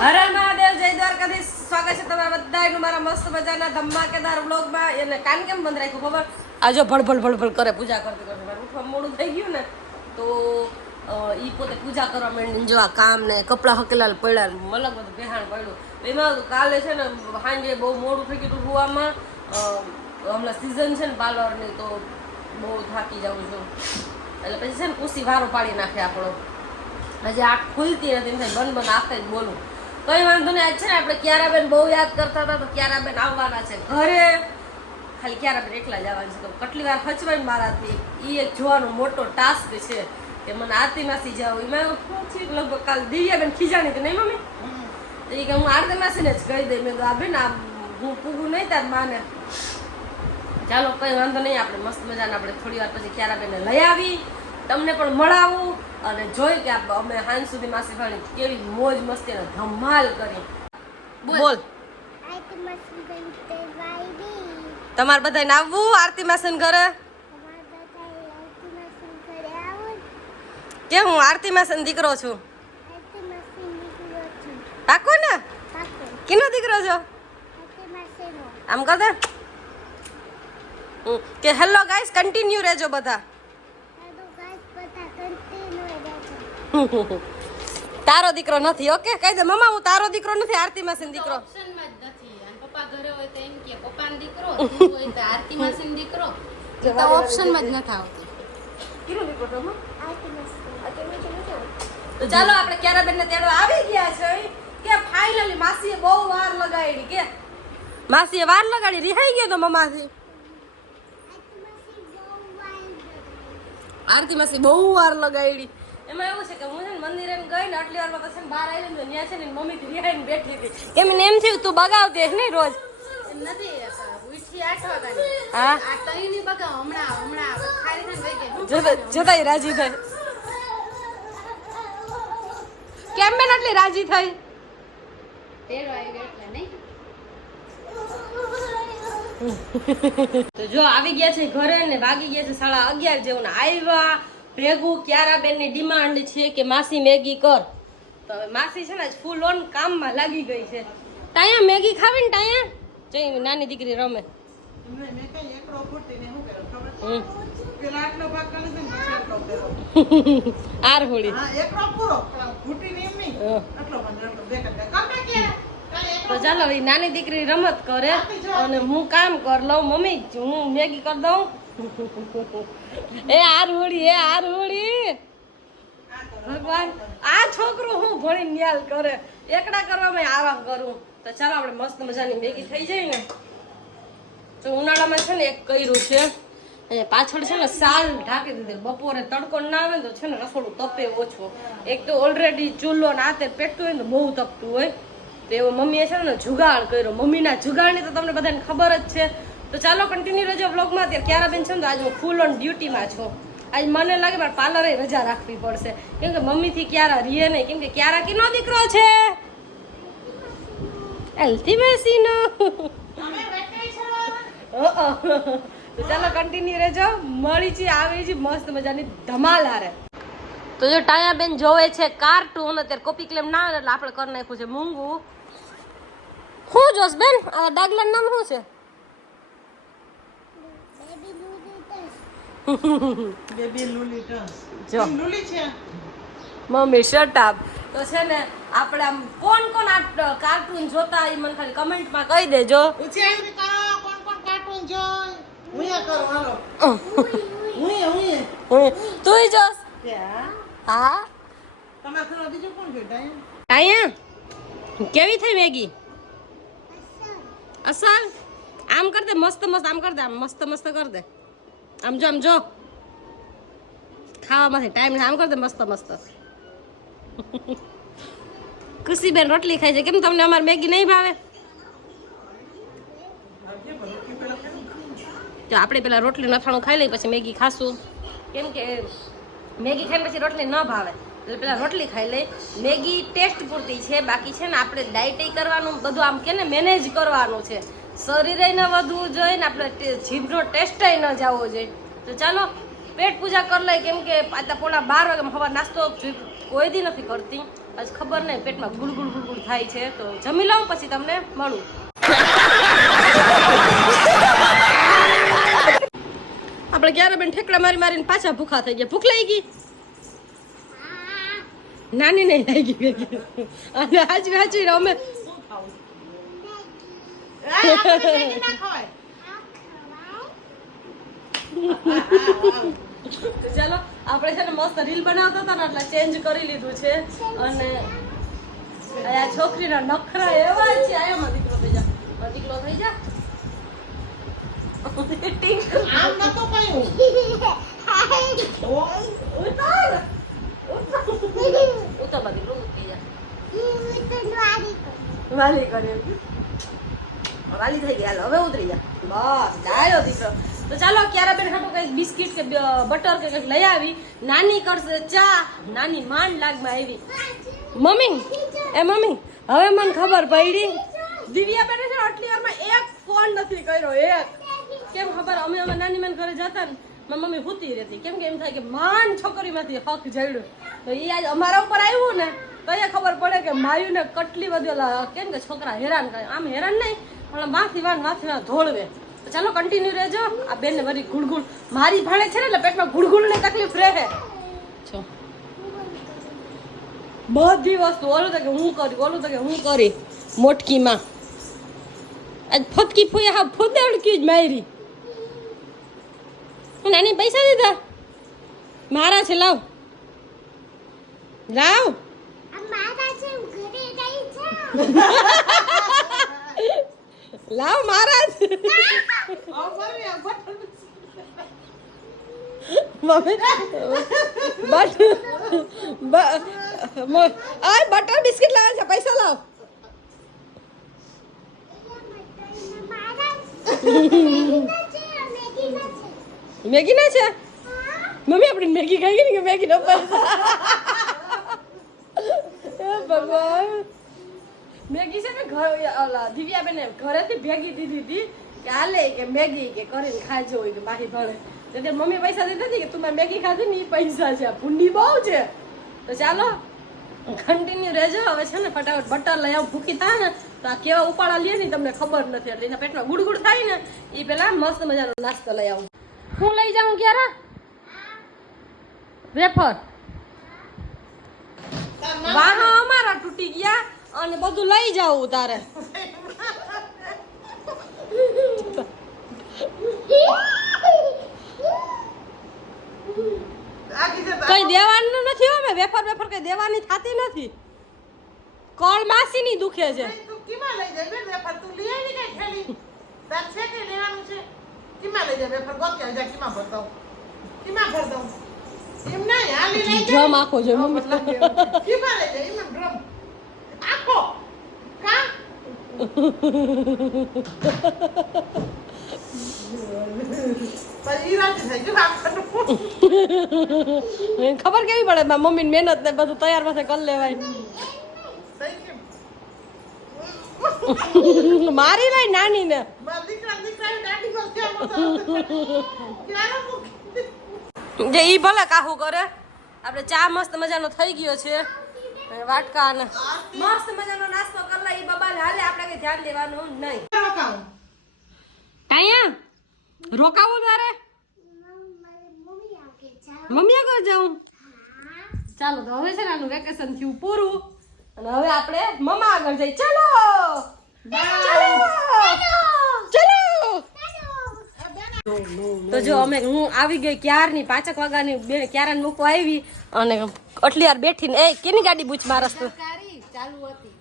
હર મહાદેવ, જય દ્વારકાધીશ. સ્વાગત છે તમારા બધાનું મારા મસ્ત મજાના ધમાકેદાર વ્લોગમાં. એને કાન કેમ બંધ રાખ્યું ખબર? આજો ભળભળ ભળભળ કરે, પૂજા કરતી કરતી ઉઠવા મોડું થઈ ગયું ને, તો ઈ પોતે પૂજા કરવા માંડી જો આ કામ ને કપડાં હકેલાલ પડ્યા ને મલક બધું બેહાણ પડ્યું. એમાં કાલે છે ને, સાંજે બહુ મોડું થઈ ગયું હતું રૂવામાં હમણાં સિઝન છે ને પાર્લરની, તો બહુ થાકી જાઉં છું. એટલે પછી છે ને કુસી વારો પાડી નાખે આપણો. હજી આંખ ખુલતી નથી, એમ થાય, બંધ બંધ આંખે જ બોલું. કઈ વાંધો નહીં. આજ છે ને આપણે ક્યારાબેન બહુ યાદ કરતા હતા તો ક્યારાબેન આવવાના છે ઘરે. ખાલી ક્યારાબેન એકલા જવાના છે. તો કેટલી વાર હચવાય ને મારાથી. એ એક જોવાનો મોટો ટાસ્ક છે કે મને આરતી માસી જાવ એમાં પછી લગભગ કાલ દિવ્યાબેન ખીજાણી કે નહીં મમ્મી? એ કે, હું આરતી માસીને જ કહી દઈ. મેં આ બેન, આ હું પૂગું નહીં તાર માને. ચાલો, કઈ વાંધો નહીં, આપણે મસ્ત મજાના આપણે થોડી વાર પછી ક્યારાબેનને લઈ આવી. તમને પણ મળાવું અને જોઈ કે આપ- અમે હાંજ સુધી માસી ભાણી કેવી મોજ મસ્તી અને ધમાલ કરી. બોલ. તમારે બધાને આવવું આરતી માસન ઘરે? કે હું આરતી માસન દીકરો છું? પાકો ને? કિનો દીકરો છો? આમ કર દે હમ, કે હેલો ગાઈસ કન્ટિન્યુ રહેજો બધા. તારો દીકરો નથી ઓકે? કહી દે મમ્મા હું તારો દીકરો નથી આરતી માસીન દીકરો. ઓપ્શનમાં જ નથી. અને પપ્પા ઘરે હોય તો એમ કે પપ્પાનો દીકરો હોય તો આરતી માસીનો દીકરો. તો ઓપ્શનમાં જ નથી આવતી. કિનો દીકરો છો. મમ્મા? તો ચાલો આપણે ક્યારાબેન ને તેડવા આવી ગયા છે કે ફાઇનલી માસીએ બહુ વાર લગાડી કે? માસીએ વાર લગાડી રિહાઈ ગયો તો મમાસી આરતી માસી બહુ વાર લગાડી. એમાં એવું છે કે હું છે ને મંદિરે ગઈ ને આટલી વારમાં પછી બહાર આવી ને ત્યાં છે ને મમ્મી થી આવીને બેઠી હતી. એને એમ થયું તું બગાવતી હશે ને રોજ. નથી રાજી થઈ. કેમ બેન આટલી રાજી થઈ? તો જો આવી ગયા છે ઘરે ને વાગી ગયા છે સાડા અગિયાર જેવું ને આવ્યા. ભેગું ક્યારા બેનની ડિમાન્ડ છે કે માસી મેગી કર? તો હવે માસી છે ને ફૂલ ઓન કામમાં લાગી ગઈ છે. તાયા મેગી ખાવી ને તાયા? જઈ નાની દીકરી રમે. આર હોળી. તો ચાલો એ નાની દીકરી રમત કરે અને હું કામ કર લઉં મમ્મી હું મેગી કરી દઉં. એ આ રૂડી એ આ રૂડી ભગવાન, આ છોકરો હું ભણી ન્યાલ કરે? એકડા કરવામાં આરામ કરું. તો ચાલો આપણે મસ્ત મજાની મેગી થઈ જાય ને. તો ઉનાળામાં છે ને એક કર્યું છે. અહીંયા પાછળ છે ને સાલ ઢાંકી દીધી. બપોરે તડકો ના આવે તો છે ને રસોડું તપે ઓછો. એક તો ઓલરેડી ચૂલો ને આતે પેટતું હોય ને બહુ તપતું હોય. તો એવો મમ્મીએ છે ને જુગાડ કર્યો. મમ્મીના જુગાડની તો તમને બધાને ખબર જ છે. તો ચાલો કન્ટિન્યુ રહેજો વ્લોગમાં અત્યારે ક્યારે બેન છે ને તો આજે હું ફૂલ ઓન ડ્યુટીમાં છું. આજ મને લાગે મારે પાર્લરે રજા રાખવી પડશે. કેમ કે મમ્મીથી ક્યારા રીએ નહીં. કેમ કે ક્યારા કિનો દીકરો છે. એલથી બેસીનો. તો ચાલો કન્ટિન્યુ રહેજો મળી છે આવી છે મસ્ત મજાની ધમાલ હારે. તો જો ટાયા બેન જોવે છે કાર્ટૂન અત્યારે કોપી ક્લેમ ના આવે એટલે આપણે કરી નાખ્યું છે. મૂંગું. શું જોશ બેન? આ ડાગલાનું નામ શું છે? જો. મમ્મી અપ તો છે ને આપણે આમ કોણ કોણ આ કાર્ટૂન જોતા એ મને ખાલી કમેન્ટમાં કહી દેજો. હું જોશ. હા? અહીંયા કેવી થઈ મેગી? અસલ? આમ કર દે મસ્ત મસ્ત આમ કર દે આમ મસ્ત મસ્ત કર દે. આમ જો આમ જો. ખાવામાંથી ટાઈમ આમ કર દે મસ્ત મસ્ત. ખુશીબેન રોટલી ખાય છે. કેમ તમને અમારે મેગી નહીં ભાવે? તો આપણે પેલા રોટલી નથાણું ખાઈ લઈએ, પછી મેગી ખાશું. કેમ કે મેગી ખાઈ પછી રોટલી ન ભાવે. એટલે પેલા રોટલી ખાઈ લઈ મેગી ટેસ્ટ પૂરતી છે. બાકી છે ને, આપણે ડાયટે કરવાનું, બધું આમ કે ને મેનેજ કરવાનું છે. શરીરે ન વધવું જોઈએ ને આપણે જીભનો ટેસ્ટ ન જવો જોઈએ. તો ચાલો પેટ પૂજા કરી લઈએ. કેમ કે પાછા પોણા બાર વાગે સવાર નાસ્તો કોઈ દી નથી કરતી. આજ ખબર નહીં પેટમાં ગુલ ગુલ થાય છે. તો જમી લઉં પછી તમને મળું. આપણે ક્યારે બેન ઠેકડા મારી મારીને પાછા ભૂખા થઈ ગયા? ભૂખ લઈ ગઈ? નાની નહીં લાગી ગઈ. અને હાજવી હાજવી અમે ચાલો આપણે છે ને મસ્ત રીલ બનાવતા હતા ને એટલે ચેન્જ કરી લીધું છે. અને આ છોકરીના નખરા એવા છે. આયામાં દીકરો થઈ જા. દીકરો થઈ જા. આમ નતો કયું ઉતાર. ઉતાર. ઉતાર દીકરો ઉતરી. જા વાલી કરે. વાલી થઈ ગયા હવે ઉતરી જા. બસ ડાયો દીકરો તો ચાલો, ક્યારે બેન ખાટું કંઈક બિસ્કિટ કે બટર કે કંઈક લઈ આવી. નાની કરશે ચા, નાની માંડ લાગમાં આવી. મમ્મી, એ મમ્મી, હવે મને ખબર પડી. દિવ્યા બેન છે આટલી વારમાં એક ફોન નથી કર્યો, એક. કેમ ખબર? અમે અમે નાની મેન ઘરે જતા ને મમ્મી હુતી રહેતી. કેમ કે એમ થાય કે માંડ છોકરીમાંથી હક જડ્યું તો એ આજ અમારા ઉપર આવ્યું ને તો એ ખબર પડે કે માયુને કેટલી બધી કેમ કે છોકરા હેરાન કરે. આમ હેરાન નહીં પણ માથી વાન માથી વાન ધોળવે. તો ચાલો કન્ટિન્યુ રહેજો. આ બેનને વળી ગુડગુડ મારી ભાણે છે ને એટલે પેટમાં ગુળગુળની તકલીફ રહે. છો. બધી વસ્તુ ઓલું તો કે હું કરી ઓલું તો કે હું કરી. મોટકીમાં. આજ ફટકી ફૂઈ હા ફૂદેડકી જ મારી. નાની પૈસા દીધા? મારા છે લાવ. લાવ. લાવ મહારાજ. મમ્મી બટર બિસ્કિટ લાવે છે, પૈસા લાવ. મેગી ના છે? મમ્મી, આપણે મેગી ખાઈ ગઈ ને કે મેગી નો ભગવાન. મેગી છે ને ઘર ઓલા દિવ્યા બેને ઘરેથી ભેગી દીધી હતી કે હાલે કે મેગી કે કરીને ખાજો હોય કે મારી ભણે. એટલે મમ્મી પૈસા દીધી હતી કે તું મેં મેગી ખાધી ને એ પૈસા છે. ભૂંડી બહુ છે. તો ચાલો કન્ટિન્યુ રહેજો. હવે છે ને ફટાફટ બટર લઈ આવું. ભૂખી થાય ને તો આ કેવા ઉપાડા લે ને તમને ખબર નથી. એટલે એના પેટમાં ગુડગુડ થાય ને એ પેલા મસ્ત મજાનો નાસ્તો લઈ આવું. હું લઈ જાઉં ક્યારે? વેફર. વાહ અમારા તૂટી ગયા. અને બધું લઈ જાવું તારે. કઈ દેવાનું નથી અમે વેફર વેફર કઈ દેવાની થતી નથી. કળ માસીની દુખે છે. ડ્રમ આખો છે ડ્રમ. આખો કા? ખબર કેવી પડે મમ્મી મહેનત ને બધું તૈયાર પાસે કરી લેવાય. મારી લઈ નાની ને જે ઈ ભલે કાહું કરે. આપણે ચા મસ્ત મજાનો થઈ ગયો છે. વાટકા અને મસ્ત મજાનો નાસ્તો કરલા ઈ બબાને હાલે આપણે કઈ ધ્યાન દેવાનું નહીં. રોકાવો તારે મમ્મી આગળ જાઉં. ચાલો તો હવે છે ને આનું વેકેશન થયું પૂરું. અને હવે આપણે મમ્મા આગળ જઈ. ચાલો! ચલો! તો જો અમે હું આવી ગઈ ક્યારની પાંચક વાગ્યાની બે ક્યારે મૂકવા આવી અને આટલી વાર બેઠીને એ કેની ગાડી બૂચ મારસ તું? કારી ચાલુ હતી.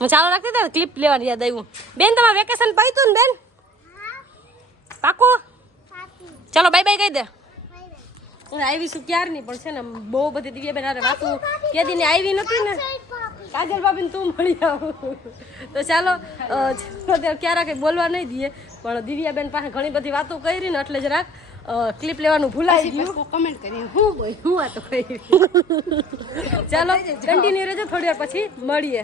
હું. ચાલુ રાખતી હતી ક્લિપ લેવાની યાદ આવ્યું. બેન તમારે વેકેશન પાઈતું ને બેન? પાકું? ચલો બાય બાય કહી દે. હું આવી છું ક્યારની પણ છે ને બહુ બધી દિવ્યા બેન અરે વાતું કે દીને આવી નથી ને. કાજલ ભાભીને તું મળી આવું. તો ચાલો ક્યારેક બોલવા નહીં દઈએ પણ દિવ્યાબેન પાસે ઘણી બધી વાતો કરી ને એટલે જરાક ક્લિપ લેવાનું ભૂલાઈ ગયું. કમેન્ટ કરી હું બોલ હું વાતો કરી. ચાલો કન્ટિન્યુ રહેજો થોડી વાર પછી મળીએ.